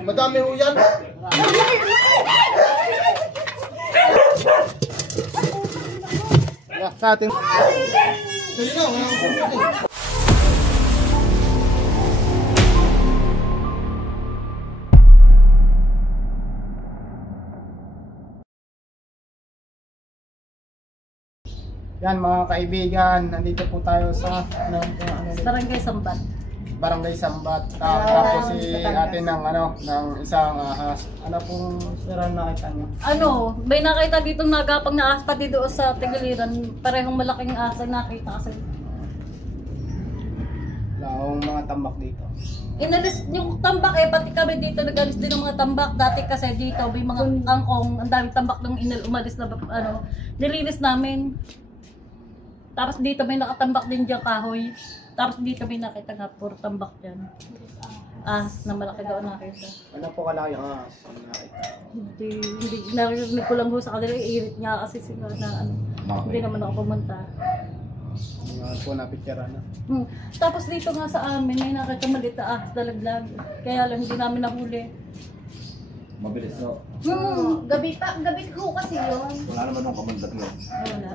Madami ho yan. Sa ating... Sige na, wala akong pupunta. Yan mga kaibigan, nandito po tayo sa Barangay Sambat. Barangay Sambat. Tapos si ate ng isang ahas. Ano pong sira nakita niyo? May nakita dito nagapang na ahas pati doon sa Tigiliran. Parehong malaking ahas ang nakita kasi. Laong mga tambak dito. Inalis yung tambak pati kami dito nag-alis din ng mga tambak. Dati kasi dito may mga kangkong, ang daming tambak nung umalis na nilinis namin. Tapos dito may nakatambak din dyan kahoy. Tapos dito may nakita nga puro tambak dyan. Ahas na malaki daw nakita. Ano po kalaki ang ahas? Hindi narinig ko lang ho sa kanila. Iirit nga kasi sila na hindi naman ako pumunta. Ngayon po napicture na. Tapos dito nga sa amin may nakita maliit na ahas dalaglag. Kaya lang hindi namin nahuli. Mabilis no? Gabi ko kasi yun. Wala naman nung kamandag yun. Wala.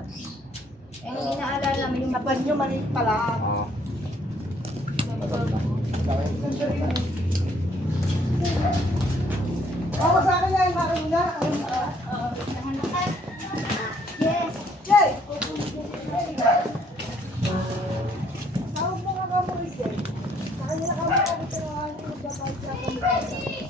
Ang inaalala namin yung mapan nyo, maliit pala. Oo. Matagal na. Oo, sa akin yan, makina. Yes. Jay! Tawag mo nga kamo rin. Sa kanya na kamo kami tinawahan yung magpapayag sa kami.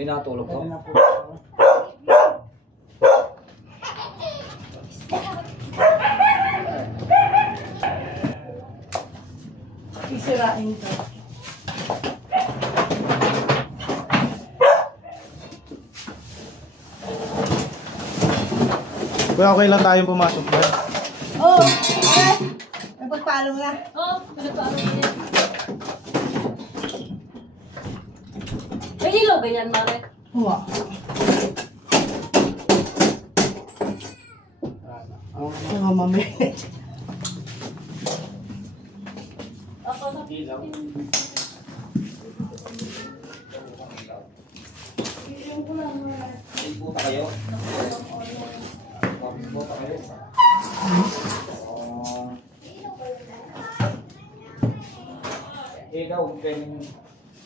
Pinatulog ko? Isirain to. Kuya, okay lang tayong pumasok ba? Oh, okay. Nagpagpaalam na. Pinagpaalam niya. May ilaw ganyan, Mare? Huwa. Ang mamaya. Ako na. Ilaw. Ay, puta kayo? Puta kayo? Ilaw,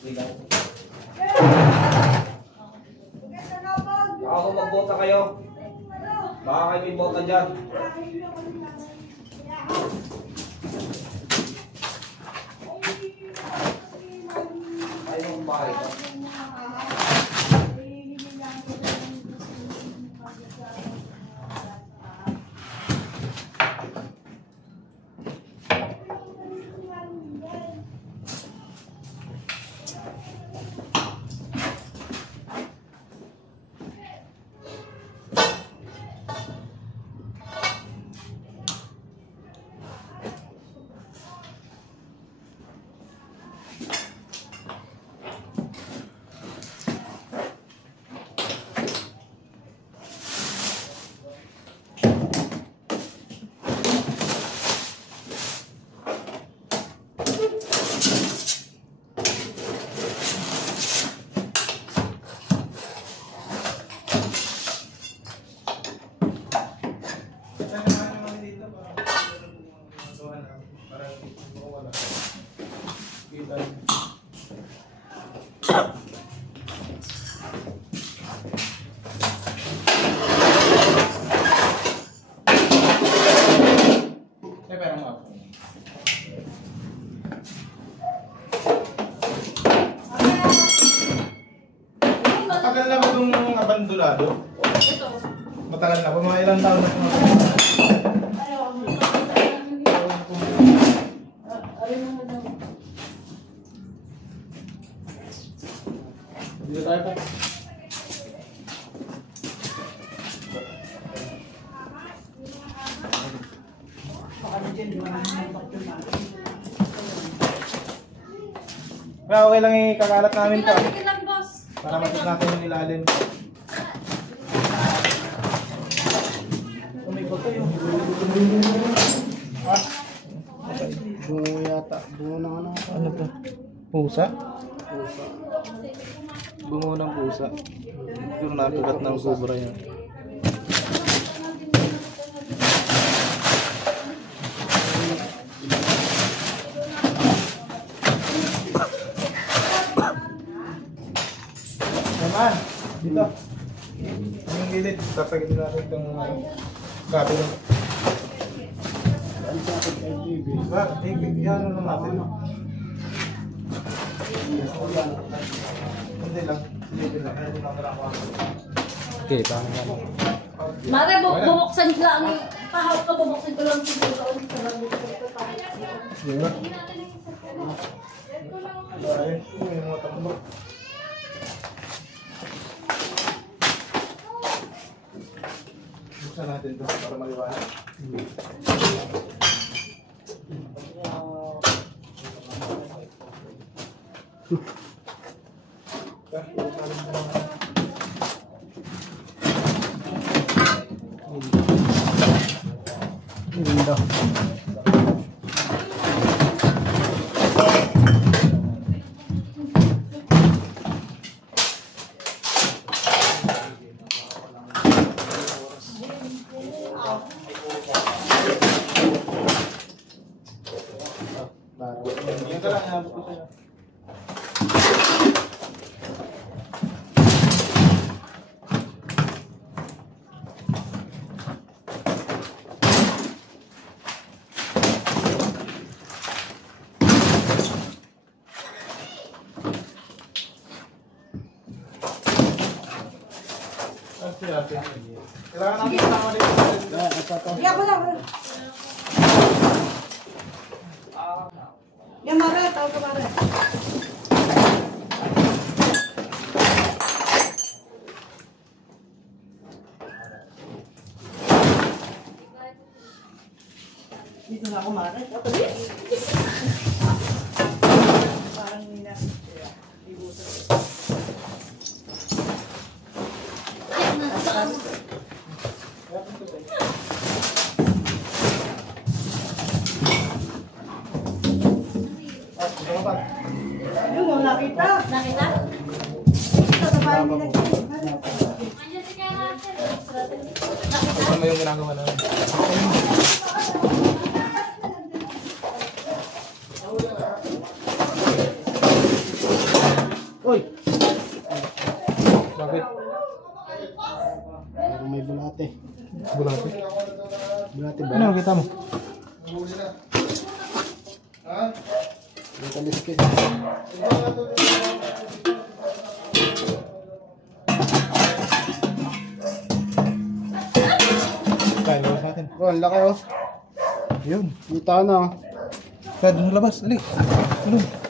ilaw. Ako magbota kayo. Baka kayo may bota dyan. Ayun yung bahay ko. Matagal na ba itong abandonado? Ito. Matagal na ba? Mga ilang taon na ito? Dito tayo pa. Kaya okay lang ikakalat namin to. Sige lang, boss. Para matik natin yung ilalim. Umikot tayo. Ah, Bungo yata. Bungo ng ano? ano to? Pusa? Bungo ng pusa. Siguro napugat ng sobra yan. Naman, dito. Yung gilid, tatagilin natin itong kabel. Ang sakit kay TV. Ba, yan ano natin. Hindi lang. Hindi lang. Okay, tama yan. Mare, bubuksan ko lang. Pahawak ka, bubuksan ko lang siguro. Di ba? Ay, may mga tambak. Buksan natin ito para maliwanag. Lindo. Yan ka lang, inabot ko sa'yo. Ate. Kailangan natin kasama dito. Sige ako lang. Yan, Mare. Tawag ka, Mare. Dito na ako, Mare. Parang hindi na. Yung mo nakita. Nakita? Ito sa bahay nila. Ano yung ginagawa namin? Uy! Bakit? Parang may bulate. Bulate. Bulate ba? Ano kita mo? May kaliskit. Kaya mo sa atin. Oh, ang laki oh. Yun. Kita na. Kaya doon sa labas. Ali. Ano?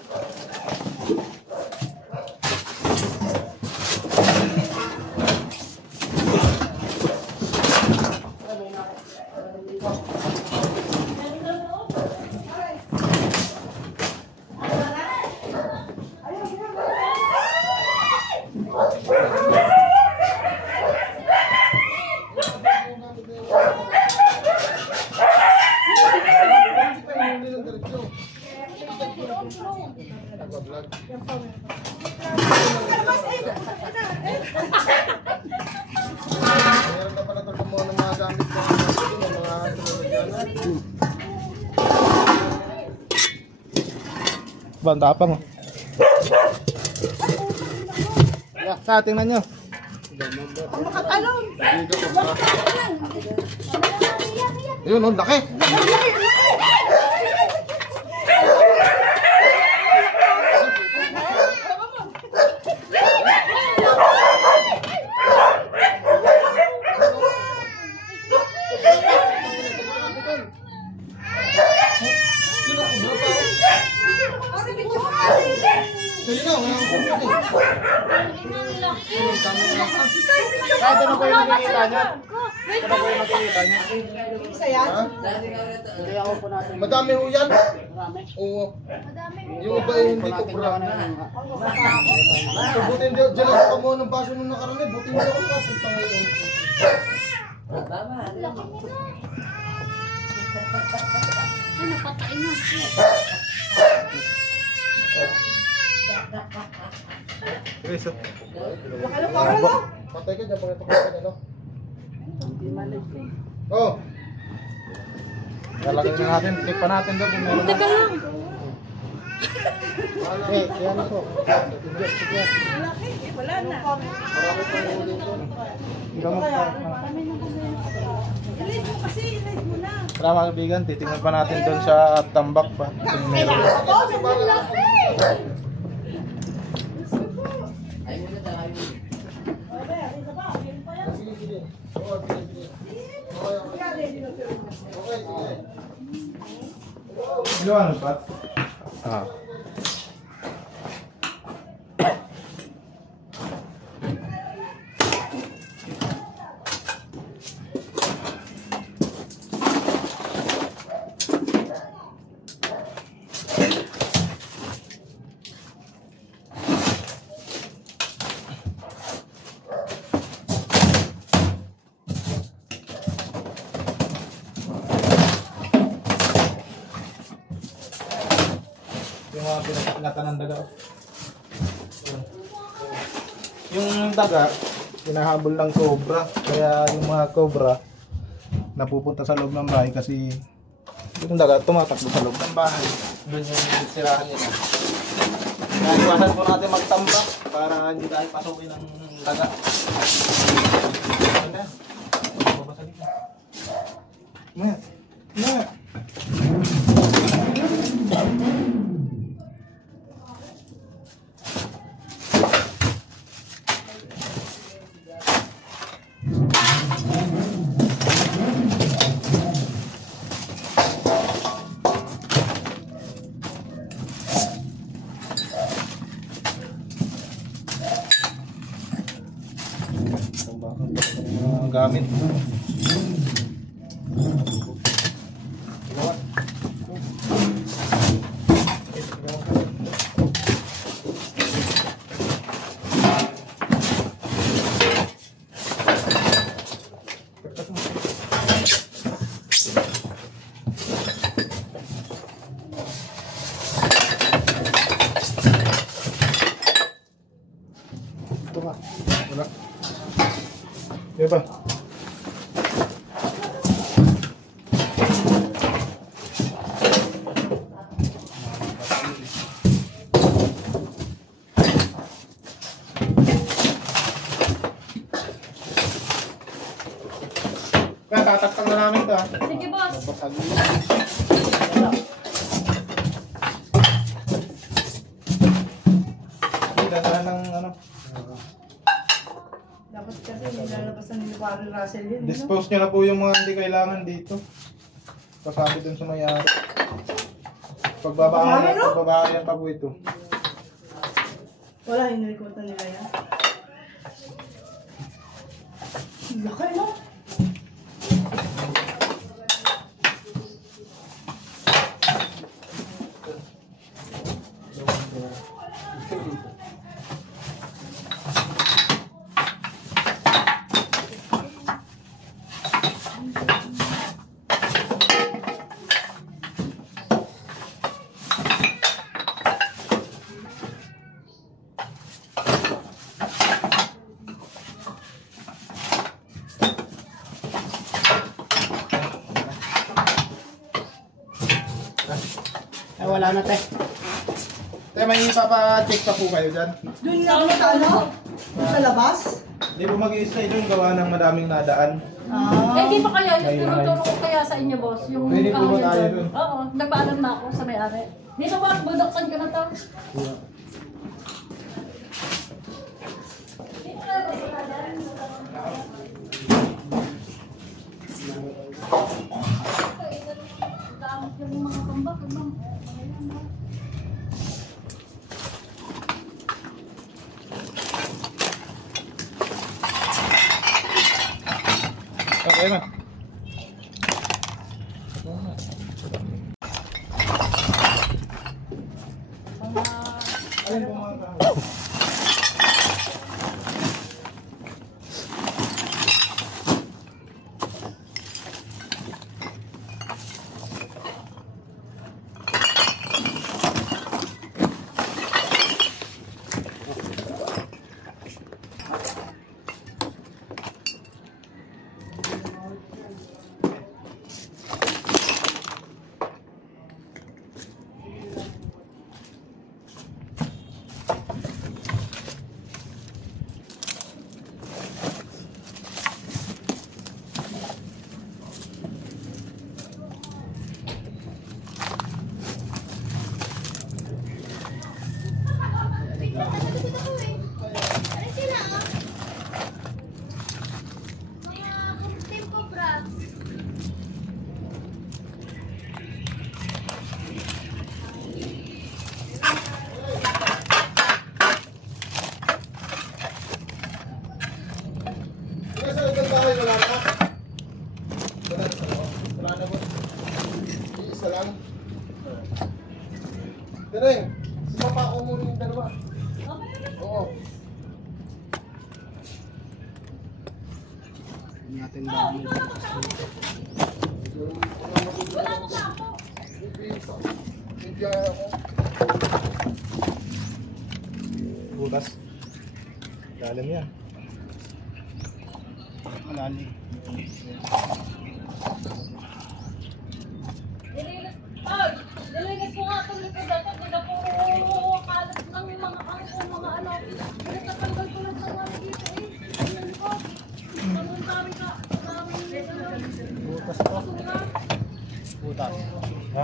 Meron na pala talaga mga ng mga gamit ko. Mga tulad Ba, ang tapang oh. Sa tingnan nyo. Makatalon. dito ko. Ayun, oh, laki. Kahit ano ko yung nakikita niya. Ito na po yung makikita niya. Isa yan? Ha? Hindi ako po natin. Madami ho yan. Marami. Oo. Madami. Yung iba eh, hindi ko bra. Buti hindi, dyan ako kamo ng baso nung nakarami. Buti hindi ako nakapunta ngayon. Ay, napatay na. Chris, Bakalo para no? patay ka dyan. Pakita ko ka ano. Oh. Lalagay na natin. Tik pa natin doon kung meron. Teka lang. Eh, yan po. Sige. Malaki. Wala na. Marami pa yung ulit doon. Gamot pa. Ilid mo kasi. Ilid mo na. Tara mga kaibigan, titingnan pa natin doon sa tambak pa. Kung meron. Ito, sobrang laki. Ay muna tayo. Sige, sige. Oo, sige, sige. Okay, sige. Ilan ba? Ah. Yung mga pinagkatan ng daga. Yung daga, hinahabol ng cobra. Kaya yung mga cobra napupunta sa loob ng bahay kasi yung daga tumatakbo sa loob ng bahay. Doon yung sirahan nila. Kaya iwasan po natin magtambak para hindi tayo pasukin ng daga. Ano? Babasagin na. Mayat. Mayat. Gamit. Ito ba? Wala. Yan ba? Kaya tataktan na namin ito ha. Sige, boss. Basagin. Hindi, dadaan ng ano. Dapat kasi nilalabasan ni Barry Russell yun. Dispose nyo na po yung mga hindi kailangan dito. Kasabi dun sa mayari. Pagbabahayan pa po ito. Wala, hinilikutan nila yan. Laki no? Ay wala na te. Kaya may ipapa-check pa po kayo dyan. Doon nga po sa ano? Sa labas? Hindi po mag-i-stay dun, gawa ng madaming nadaan. Ah. Eh, di ba kaya yung Ayun, tinuturo ko kaya sa inyo, boss? Yung Pwede po ba kahapon tayo doon? dun? Oo, nagpaalam na ako sa may-ari. Dito ba, budoktan ka na to? Yung mga tambak, ma'am. Okay na. Ayun po mga kahoy. Tereng, sumapa ko muna yung dalawa. Oo. Hindi natin dami. Wala mo pa ako. Hindi ako. Butas. Dalim yan. Malalim. Nilinis ko nga itong likod dati. Hindi na po kalat ng mga ano. Pinagtatanggal ko lang sa mga dito eh. Ayan ko. Ang dami ka. Butas to. Butas. Ha?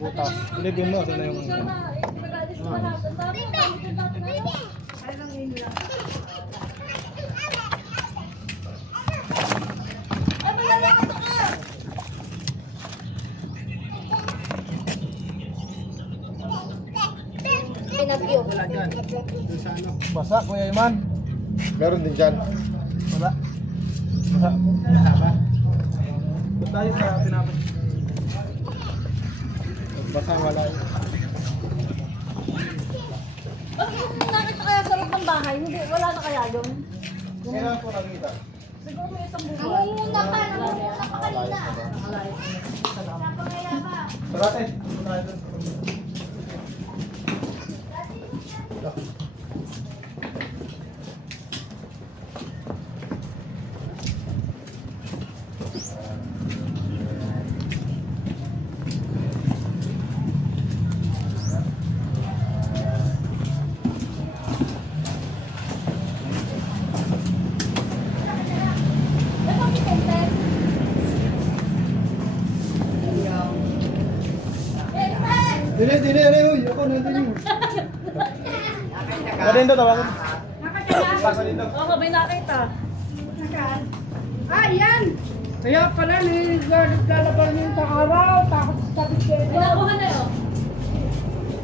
Butas. Ilibin mo. Sino yung... Nagalis ko lahat. Ang dami ko. Ang dami ko. Ay, malalaki ito ka! Pinagyo. Wala dyan. Doon sa ano? Basa, Kuya Iman. Meron din dyan. Wala. Basa. Basa ba? Doon tayo sa pinapit. Basa, wala yun. Bakit nakita kaya sa loob ng bahay? Hindi, wala na kaya yun? Kailan po nakita? Siguro may isang buwan. Nangunguna pa kanina. Sarate. Doon tayo doon. Dili, uy, ako nandun yun. Ano dito, tawagan? Pasa dito. Oo, may nakita. Ah, yan! Kaya pala, nilalaban niyo sa araw, takot sa tabi kayo. Pinakuha na yun.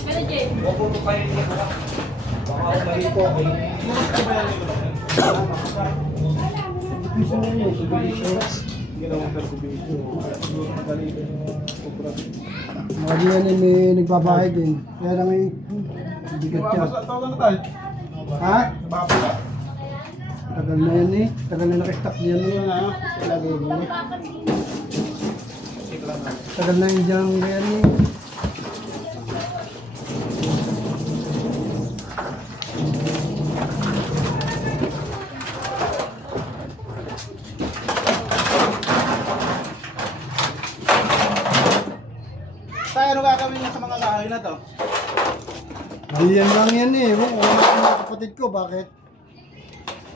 Kaya Jane. Huwag po ito kayo dito ba? Baka ako malito. Gusto niyo yung subisyo. Ginawang subisyo. Siguro magalitan yung kubra. Mga diyan ay may nagbabahay din. Kaya lang may bigat siya. Tawagan na tayo. Ha? Nababala. Tagal na yan eh. Tagal na nakastock diyan eh. Lagay mo. Tagal na yun dyan yan eh. Tayo, ano gagawin niya sa mga kahoy na to? Diyan lang yan eh. Wala na mga kapatid ko. Bakit?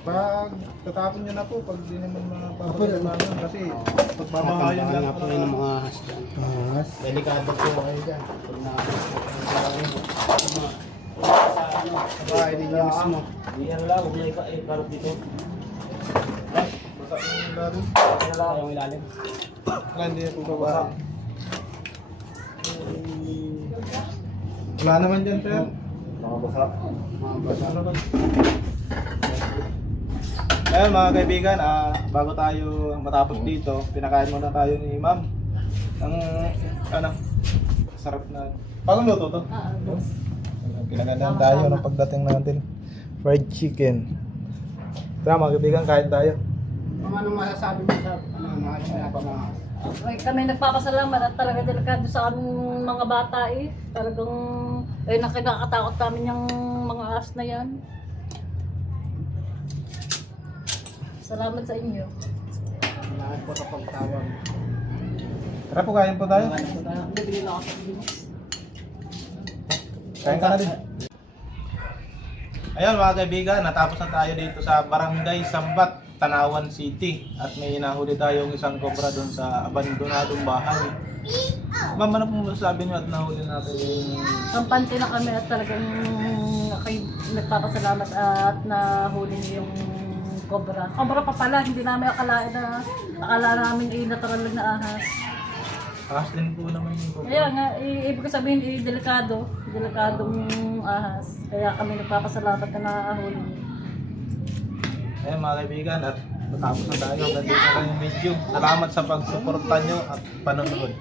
Pag tatapon niyo na po, pag di naman Apo, mapapagpapalan kasi pagbabahayan lang po ng mga hasdan. Ahas. Delikado po kayo dyan. Pag na... Sa bahay ninyo mismo. Hindi yan lang, huwag na iparot dito. basa yung ilalim. Yan lang yung ilalim. Wala, hindi po babasa. Wala naman dyan, sir. Mga basa. Basa naman. Ayun mga kaibigan, bago tayo matapos dito, pinakain muna tayo ni Ma'am. Ang ano, sarap na. Bagong luto to. Boss. Pinagandaan tayo ng pagdating natin. Fried chicken. Tara mga kaibigan, kain tayo. Anong masasabi mo sa mga sinapa Ay, kami nagpapasalamat at talaga delikado sa aming mga bata eh. Talagang nakakatakot namin yung mga ahas na yan. Salamat sa inyo. Lahat po sa pagtawag. Tara po, kain po tayo. Bibili lang ako sa Venus. Kain ka na din. Ayun mga kaibigan, natapos na tayo dito sa Barangay Sambat, Tanawan City. At may nahuli tayong isang cobra doon sa abandonadong bahay. Ma'am, ano pong masasabi niyo at nahuli natin yung... Kampante na kami at talagang nagpapasalamat at nahuli niyo yung cobra. Cobra pa pala, hindi namin akala namin ay natural lang na ahas. Ahas din po naman yung cobra. Kaya nga, ibig sabihin, delikadong ahas. Kaya kami nagpapasalamat na nahuli niyo. Ayun mga kaibigan, at natapos na tayo. Hanggang dito na yung video. Salamat sa pagsuporta nyo at panonood.